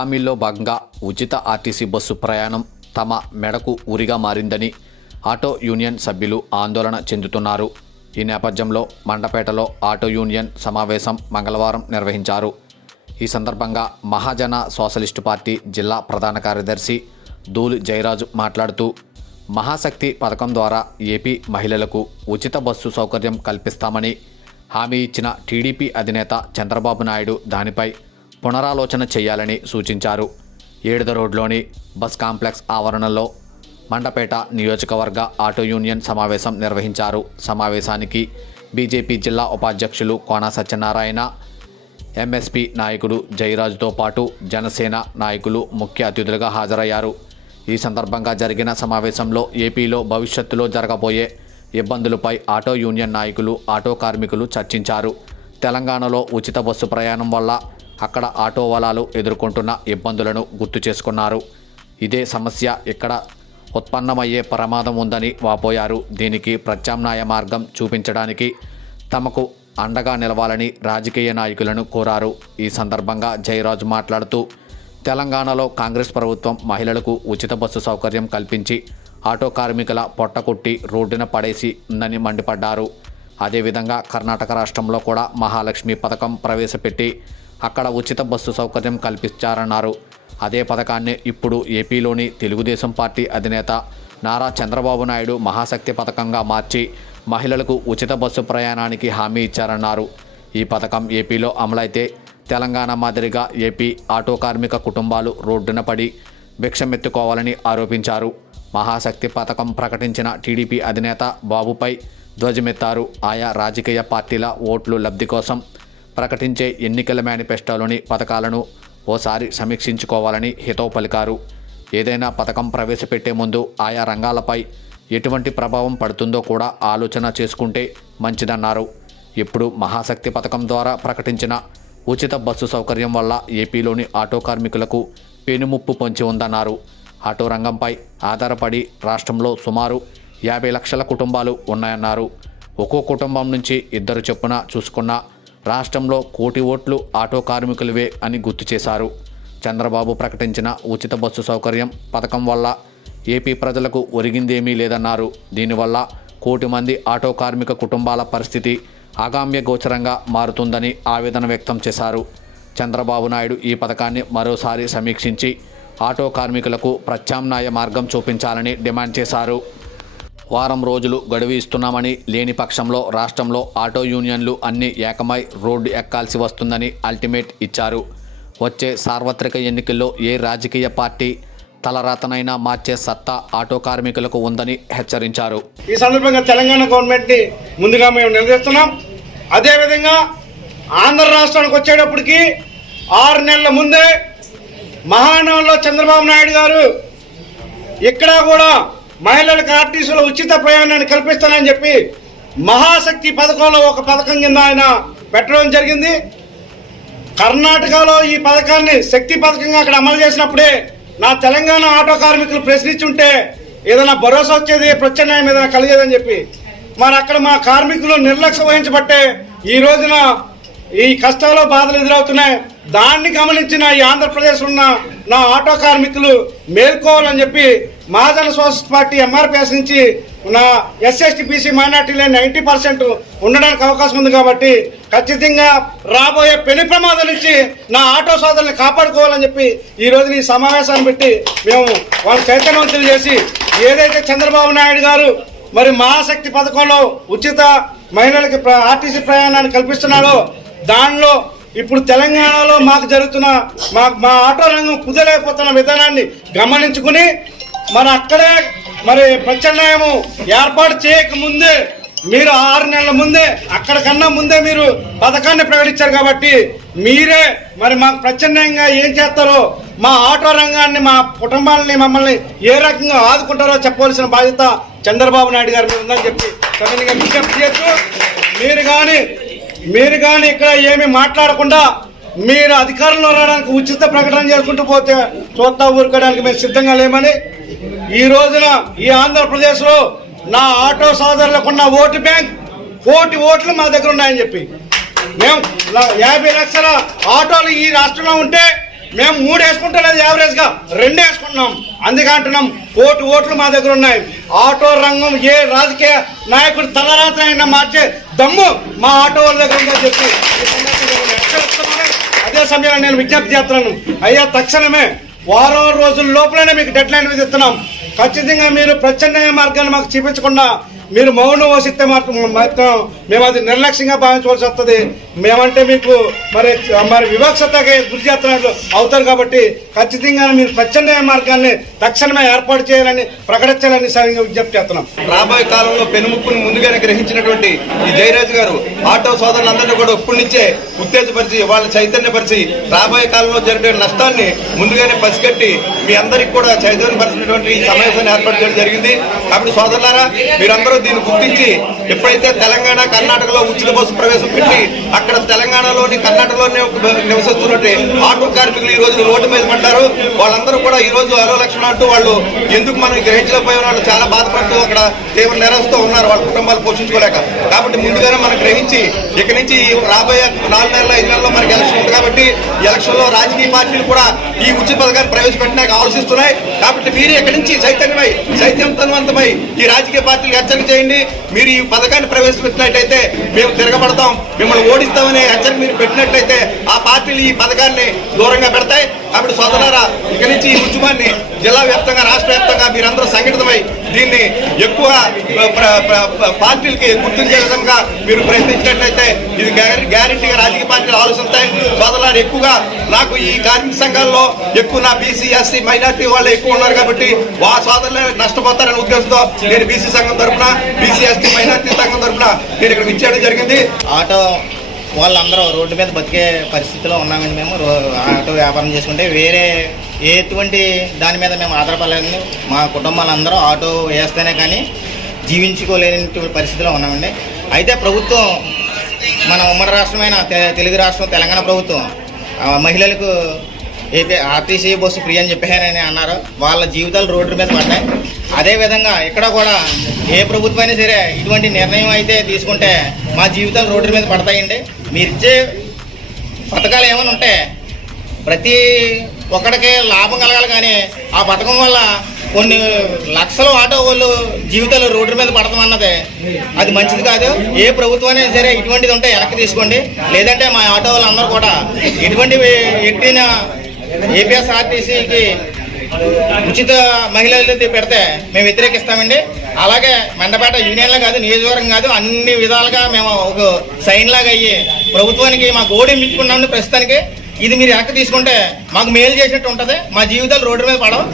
హామీల్లో భాగంగా ఉచిత RTC bus ప్రయాణం తమ మెడకు ఉరిగా మారిందని ఆటో యూనియన్ సభ్యులు ఆందోళన చెందుతున్నారు. ఈ నేపథ్యంలో మండపేటలో ఆటో యూనియన్ సమావేశం మంగళవారం నిర్వహించారు. ఈ సందర్భంగా మహాజన సోషలిస్టు పార్టీ జిల్లా ప్రధాన కార్యదర్శి దూలి జయరాజు మాట్లాడుతూ, మహాశక్తి పథకం ద్వారా ఏపీ మహిళలకు ఉచిత బస్సు సౌకర్యం కల్పిస్తామని హామీ ఇచ్చిన టీడీపీ అధినేత చంద్రబాబు నాయుడు దానిపై పునరాలోచన చేయాలని సూచించారు. ఏడుద రోడ్లోని బస్ కాంప్లెక్స్ ఆవరణలో మండపేట నియోజకవర్గ ఆటో యూనియన్ సమావేశం నిర్వహించారు. సమావేశానికి బీజేపీ జిల్లా ఉపాధ్యక్షులు కోన సత్యనారాయణ, ఎంఎస్పీ నాయకుడు జయరాజుతో పాటు జనసేన నాయకులు ముఖ్య అతిథులుగా హాజరయ్యారు. ఈ సందర్భంగా జరిగిన సమావేశంలో ఏపీలో భవిష్యత్తులో జరగబోయే ఇబ్బందులపై ఆటో యూనియన్ నాయకులు, ఆటో కార్మికులు చర్చించారు. తెలంగాణలో ఉచిత బస్సు ప్రయాణం వల్ల అక్కడ ఆటో వాలాలు ఎదుర్కొంటున్న ఇబ్బందులను గుర్తు చేసుకున్నారు. ఇదే సమస్య ఇక్కడ ఉత్పన్నమయ్యే ప్రమాదం ఉందని వాపోయారు. దీనికి ప్రత్యామ్నాయ మార్గం చూపించడానికి తమకు అండగా నిలవాలని రాజకీయ నాయకులను కోరారు. ఈ సందర్భంగా జయరాజు మాట్లాడుతూ, తెలంగాణలో కాంగ్రెస్ ప్రభుత్వం మహిళలకు ఉచిత బస్సు సౌకర్యం కల్పించి ఆటో కార్మికుల పొట్టకొట్టి రోడ్డున పడేసి ఉందని మండిపడ్డారు. అదేవిధంగా కర్ణాటక రాష్ట్రంలో కూడా మహాలక్ష్మి పథకం ప్రవేశపెట్టి అక్కడ ఉచిత బస్సు సౌకర్యం కల్పించారన్నారు. అదే పథకాన్ని ఇప్పుడు ఏపీలోని తెలుగుదేశం పార్టీ అధినేత నారా చంద్రబాబు నాయుడు మహాశక్తి పథకంగా మార్చి మహిళలకు ఉచిత బస్సు ప్రయాణానికి హామీ ఇచ్చారన్నారు. ఈ పథకం ఏపీలో అమలైతే తెలంగాణ మాదిరిగా ఏపీ ఆటో కార్మిక కుటుంబాలు రోడ్డున పడి భిక్షమెత్తుకోవాలని ఆరోపించారు. మహాశక్తి పథకం ప్రకటించిన టీడీపీ అధినేత బాబుపై ధ్వజమెత్తారు. ఆయా రాజకీయ పార్టీల ఓట్లు లబ్ధి కోసం ప్రకటించే ఎన్నికల మేనిఫెస్టోలోని పథకాలను ఓసారి సమీక్షించుకోవాలని హితవు పలికారు. ఏదైనా పథకం ప్రవేశపెట్టే ముందు ఆయా రంగాలపై ఎటువంటి ప్రభావం పడుతుందో కూడా ఆలోచన చేసుకుంటే మంచిదన్నారు. ఇప్పుడు మహాశక్తి పథకం ద్వారా ప్రకటించిన ఉచిత బస్సు సౌకర్యం వల్ల ఏపీలోని ఆటో కార్మికులకు పెనుముప్పు పొంచి ఉందన్నారు. ఆటో రంగంపై ఆధారపడి రాష్ట్రంలో సుమారు 50 లక్షల కుటుంబాలు ఉన్నాయన్నారు. ఒక్కో కుటుంబం నుంచి 2 చొప్పున చూసుకున్న రాష్ట్రంలో 1 కోటి ఓట్లు ఆటో కార్మికులవే అని గుర్తు చేశారు. చంద్రబాబు ప్రకటించిన ఉచిత బస్సు సౌకర్యం పథకం వల్ల ఏపీ ప్రజలకు ఒరిగిందేమీ లేదన్నారు. దీనివల్ల 1 కోటి మంది ఆటో కార్మిక కుటుంబాల పరిస్థితి అగమ్య గోచరంగా మారుతుందని ఆవేదన వ్యక్తం చేశారు. చంద్రబాబు నాయుడు ఈ పథకాన్ని మరోసారి సమీక్షించి ఆటో కార్మికులకు ప్రత్యామ్నాయ మార్గం చూపించాలని డిమాండ్ చేశారు. వారం రోజులు గడువు ఇస్తున్నామని, లేని పక్షంలో రాష్ట్రంలో ఆటో యూనియన్లు అన్ని ఏకమై రోడ్డు ఎక్కాల్సి వస్తుందని అల్టిమేట్ ఇచ్చారు. వచ్చే సార్వత్రిక ఎన్నికల్లో ఏ రాజకీయ పార్టీ తలరాతనైనా మార్చే సత్తా ఆటో కార్మికులకు ఉందని హెచ్చరించారు. ఈ సందర్భంగా తెలంగాణ గవర్నమెంట్ని ముందుగా మేము నిలదీస్తున్నాం. అదేవిధంగా ఆంధ్ర రాష్ట్రానికి వచ్చేటప్పటికి 6 నెలల ముందే మహానగరంలో చంద్రబాబు నాయుడు గారు ఇక్కడ కూడా మహిళలకు ఆర్టీసీలో ఉచిత ప్రయాణాన్ని కల్పిస్తానని చెప్పి మహాశక్తి పథకంలో ఒక పథకం కింద ఆయన పెట్టడం జరిగింది. కర్ణాటకలో ఈ పథకాన్ని శక్తి పథకంగా అక్కడ అమలు చేసినప్పుడే నా తెలంగాణ ఆటో కార్మికులు ప్రశ్నించుంటే ఏదైనా భరోసా వచ్చేది, ప్రత్యామ్నాయం ఏదైనా కలిగేదని చెప్పి మరి అక్కడ మా కార్మికులు నిర్లక్ష్యం వహించబట్టే ఈ రోజున ఈ కష్టాలు బాధలు ఎదురవుతున్నాయి. దాన్ని గమనించిన ఈ ఆంధ్రప్రదేశ్ ఉన్న నా ఆటో కార్మికులు మేల్కోవాలని చెప్పి మహాజన సోషలిస్ట్ పార్టీ ఎంఆర్పిఎస్ నుంచి నా ఎస్సీ బీసీ మైనార్టీలో 90% ఉండడానికి అవకాశం ఉంది. కాబట్టి ఖచ్చితంగా రాబోయే పెను ప్రమాదం నుంచి నా ఆటో సోదరులను కాపాడుకోవాలని చెప్పి ఈ రోజు ఈ సమావేశాన్ని పెట్టి మేము వాళ్ళు చైతన్యవంతులు చేసి ఏదైతే చంద్రబాబు నాయుడు గారు మరి మహాశక్తి పథకంలో ఉచిత మహిళలకి ఆర్టీసీ ప్రయాణాన్ని కల్పిస్తున్నాడో దానిలో ఇప్పుడు తెలంగాణలో మాకు జరుగుతున్న మా ఆటో రంగం కుదలేకపోతున్న విధానాన్ని గమనించుకుని మరి అక్కడే మరి ప్రత్యామ్నాయము ఏర్పాటు చేయకముందే మీరు 6 నెలల ముందే అక్కడికన్నా ముందే మీరు పథకాన్ని ప్రకటించారు. కాబట్టి మీరే మరి మాకు ప్రత్యామ్నాయంగా ఏం చేస్తారో, మా ఆటో రంగాన్ని, మా కుటుంబాలని, మమ్మల్ని ఏ రకంగా ఆదుకుంటారో చెప్పవలసిన బాధ్యత చంద్రబాబు నాయుడు గారి మీద ఉందని చెప్పి సడన్గా విజ్ఞప్తి చేస్తూ మీరు కానీ ఇక్కడ ఏమి మాట్లాడకుండా మీరు అధికారంలో రావడానికి ఉచిత ప్రకటన చేసుకుంటూ పోతే చూస్తా ఊరుకోవడానికి మేము సిద్ధంగా లేమని ఈ రోజున ఈ ఆంధ్రప్రదేశ్లో నా ఆటో సోదరులకున్న ఓటు బ్యాంక్ 1 కోటి ఓట్లు మా దగ్గర ఉన్నాయని చెప్పి మేము 50 లక్షల ఆటోలు ఈ రాష్ట్రంలో ఉంటే మేము 3 వేసుకుంటలేదు, యావరేజ్గా 2 వేసుకుంటున్నాం. అందుకే అంటున్నాం 1 కోటి ఓట్లు మా దగ్గర ఉన్నాయి. ఆటో రంగం ఏ రాజకీయ నాయకుడు తలరాత్రి అయినా మార్చే దమ్ము మా ఆటో వాళ్ళ దగ్గర ఉందని చెప్పి అదే సమయంలో నేను విజ్ఞప్తి చేస్తున్నాను. అయ్యా, తక్షణమే వారం రోజుల లోపలనే మీకు డెడ్ లైన్ విధిస్తున్నాం. ఖచ్చితంగా మీరు ప్రత్యామ్నాయ మార్గాన్ని మాకు చూపించకుండా మీరు మౌనం వసిస్తే మాత్రం మేము అది నిర్లక్ష్యంగా భావించవలసి వస్తుంది. మేమంటే మీకు మరి వివక్షతకి గురి చేస్తున్నట్లు అవుతారు. కాబట్టి ఖచ్చితంగా మీరు ప్రత్యామ్నాయ మార్గాన్ని తక్షణమే ఏర్పాటు చేయాలని ప్రకటించాలని సరిగ్గా విజ్ఞప్తి చేస్తున్నాం. రాబోయే కాలంలో పెనుముప్పును ముందుగానే గ్రహించినటువంటి ఈ జయరాజు గారు ఆటో సోదరులందరినీ కూడా ఇప్పటి నుంచే ఉత్తేజపరిచి వాళ్ళని చైతన్యపరిచి రాబోయే కాలంలో జరిగే నష్టాన్ని ముందుగానే పసిగట్టి మీ అందరికీ కూడా చైతన్యపరిచినటువంటి ఈ సమావేశాన్ని ఏర్పాటు చేయడం జరిగింది. కాబట్టి సోదరులారా, మీరందరూ దీన్ని గుర్తించి ఎప్పుడైతే తెలంగాణ కర్ణాటకలో ఉచిత బస్సు ప్రవేశం పెట్టి అక్కడ తెలంగాణలోని కర్ణాటకలోనే నివసిస్తున్నట్టు ఆటో కార్మికులు ఈ రోజు రోడ్డు మీద పడ్డారు. వాళ్ళందరూ కూడా ఈ రోజు అరో లక్షణ అంటూ వాళ్ళు ఎందుకు మనం గ్రహించలేకపోయిన వాళ్ళు చాలా బాధపడుతూ అక్కడ తీవ్ర నిరాశతో ఉన్నారు, వాళ్ళ కుటుంబాలు పోషించుకోలేక. కాబట్టి ముందుగానే మనం గ్రహించి ఇక నుంచి రాబోయే 4 నెలల 5 నెలల్లో మనకి ఎలక్షన్ ఉంది. కాబట్టి ఈ ఎలక్షన్ లో రాజకీయ పార్టీలు కూడా ఈ ఉచిత పథకాన్ని ప్రవేశపెట్టినాక ఆలోచిస్తున్నాయి. కాబట్టి మీరు ఇక్కడి నుంచి చైతన్యవంతమై ఈ రాజకీయ పార్టీలకు హెచ్చరిక చేయండి. మీరు ఈ పథకాన్ని ప్రవేశపెట్టినట్టయితే మేము తిరగబడతాం, మిమ్మల్ని ఓడిస్తామనే హెచ్చరిక మీరు పెట్టినట్లయితే ఆ పార్టీలు ఈ పథకాన్ని దూరంగా పెడతాయి. కాబట్టి సోదరులారా, ఇక నుంచి ఈ ఉద్యమాన్ని జిల్లా వ్యాప్తంగా రాష్ట్ర వ్యాప్తంగా మీరందరూ సంఘటితమై దీన్ని ఎక్కువ పార్టీలకి గుర్తించే విధంగా మీరు ప్రయత్నించినట్లయితే ఇది గ్యారెంటీగా రాజకీయ పార్టీలు ఆలోచిస్తాయి. సోదరులారు, ఎక్కువగా నాకు ఈ కార్మిక సంఘాల్లో ఎక్కువ నా బీసీ, ఎస్సీ, మైనార్టీ వాళ్ళు ఎక్కువ ఉన్నారు. కాబట్టి ఆ సోదరులే నష్టపోతారనే ఉద్దేశంతో నేను బీసీ సంఘం తరఫున, బీసీ, ఎస్టీ, మైనార్టీ సంఘం తరఫున నేను ఇక్కడ ఇచ్చేయడం జరిగింది. ఆటో వాళ్ళందరూ రోడ్డు మీద బతికే పరిస్థితిలో ఉన్నామండి. మేము ఆటో వ్యాపారం చేసుకుంటే వేరే ఎటువంటి దాని మీద మేము ఆధారపడలేదు. మా కుటుంబాలందరూ ఆటో వేస్తేనే కానీ జీవించుకోలేని పరిస్థితిలో ఉన్నామండి. అయితే ప్రభుత్వం, మన ఉమ్మడి రాష్ట్రమైన తెలుగు రాష్ట్రం తెలంగాణ ప్రభుత్వం మహిళలకు ఆర్టీసీ బస్సు ఫ్రీ అని చెప్పారని అన్నారు. వాళ్ళ జీవితాలు రోడ్డు మీద పడ్డాయి. అదేవిధంగా ఇక్కడ కూడా ఏ ప్రభుత్వం అయినా సరే ఇటువంటి నిర్ణయం అయితే తీసుకుంటే మా జీవితాలు రోడ్డు మీద పడతాయండి. మీరిచ్చే పథకాలు ఏమైనా ఉంటే ప్రతి ఒక్కడికే లాభం కలగాలి, కానీ ఆ పథకం వల్ల కొన్ని లక్షల ఆటో వాళ్ళు జీవితాలు రోడ్డు మీద పడతాం అన్నది అది మంచిది కాదు. ఏ ప్రభుత్వం అయినా సరే ఇటువంటిది ఉంటే వెనక్కి తీసుకోండి. లేదంటే మా ఆటో వాళ్ళందరూ కూడా ఎటువంటివి ఎట్టిన ఏపీఎస్ఆర్టీసీకి ఉచిత మహిళలు పెడితే మేము వ్యతిరేకిస్తామండి. అలాగే మండపేట యూనియన్లో కాదు, నియోజకవర్గం కాదు, అన్ని విధాలుగా మేము ఒక సైన్ లాగా అయ్యి ప్రభుత్వానికి మాకు ఓడించుకున్నామండి. ప్రస్తుతానికి ఇది మీరు వెనక్కి తీసుకుంటే మాకు మేలు చేసినట్టు ఉంటుంది. మా జీవితాలు రోడ్డు మీద పడవు.